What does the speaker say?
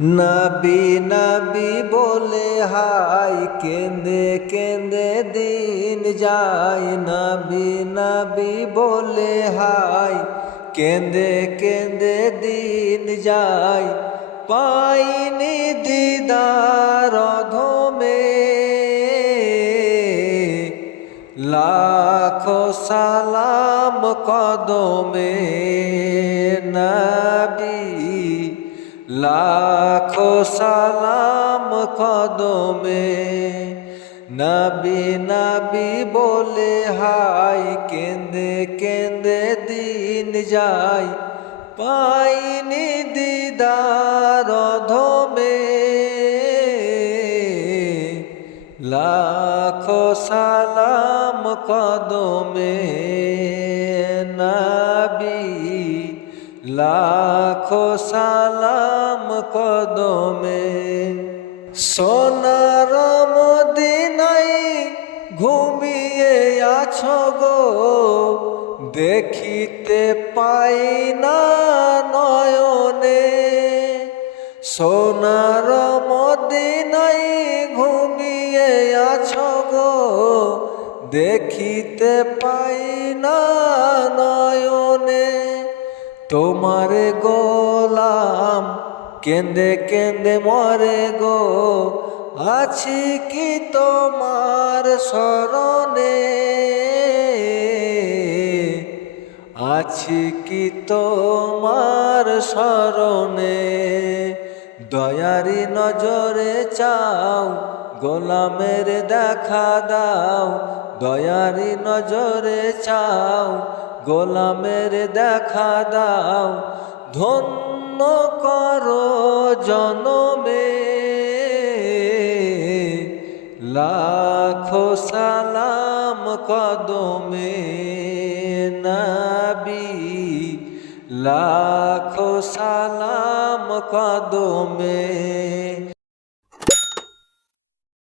নাবি নাবি বলে, হাই, কেঁদে কেঁদে দিন যায়। নাবি নাবি বলে, হাই, কেঁদে কেঁদে দিন যায়। পাইনি দিদার ধমে লাখো সালাম কদমে। সালাম কদমে নবী নবী বলে, হাই কেন্দে কেঁদে দিন যায় পাইনি দিদার ধমে লাখো সালাম কদমে নবী লাখো সালাম কদমে সোনার মদিনাই ঘুমিয়ে আছো গো দেখিতে পাই না নয়নে সোনার মদিনাই ঘুমিয়ে আছো গো দেখিতে পাই না নয়নে তোমার গোলাম কেন্দে কেন্দে মরে গো। আছি কি তোমার স্মরণে? আছি কি তোমার স্মরণে? দয়ারি নজরে চাও গোলামের দেখা দাও, দয়ারি নজরে চাও। গোলামের দেখা দাও, ধন্য করো জনমে। লাখো সালাম কদমে নবী। লাখো সালাম কদমে